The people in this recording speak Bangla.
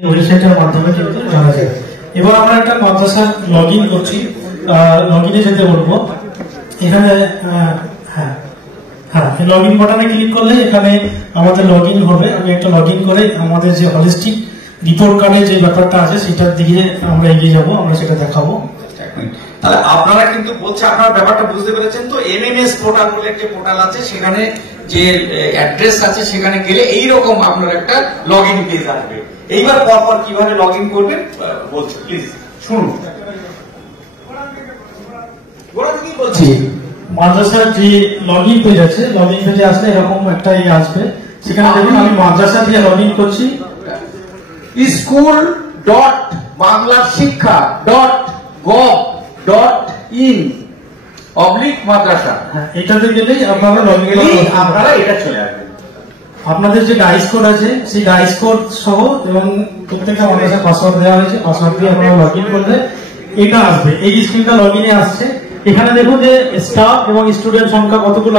ওয়েবসাইটের মাধ্যমে কিন্তু জানা যায়। এবার আমরা একটা মাদ্রাসার লগ ইন করছি, লগ ইনে যেতে বলবো। এখানে লগ ইন বাটনে ক্লিক করলে এখানে আমাদের লগ ইন হবে। আমি একটা লগ ইন করে আমাদের যে হলিস্টিক রিপোর্ট কার্ডের যে ব্যাপারটা আছে সেটার দিকে আমরা এগিয়ে যাবো, আমরা সেটা দেখাবো। তাহলে আপনারা কিন্তু বলছে আপনারা ব্যাপারটা বুঝতে পেরেছেন তো। এমএমএস পোর্টাল বলে একটা পোর্টাল আছে, সেখানে যে অ্যাড্রেস আছে সেখানে গেলে এইরকম আপনার একটা লগ ইন পেজ আসবে। এইবার পরপর কিভাবে লগ ইন করবেন বলছো, প্লিজ শুনুন। বলছি মাদ্রাসার যে লগ ইন পেজ আছে, লগ ইন পেজে আসলে এরকম একটা আসবে। সেখানে দেখুন আমি মাদ্রাসা দিয়ে লগ ইন করছি। school.banglashiksha.gov.in/madrasa এটাতে গেলেই আপনারা লগ ইন আপনারা এটা চলে আসবেন। আপনাদের যে ডাইস কোড আছে সেই ডাইস কোড সহ এবং প্রত্যেকটা মাদ্রাসার পাসওয়ার্ড দেওয়া হয়েছে, পাসওয়ার্ড দিয়ে আপনারা লগ ইন করলে এটা আসবে। এই স্ক্রিনটা লগ ইনে আসছে। এখানে দেখুন যে স্টাফ এবং স্টুডেন্ট সংখ্যা কতগুলো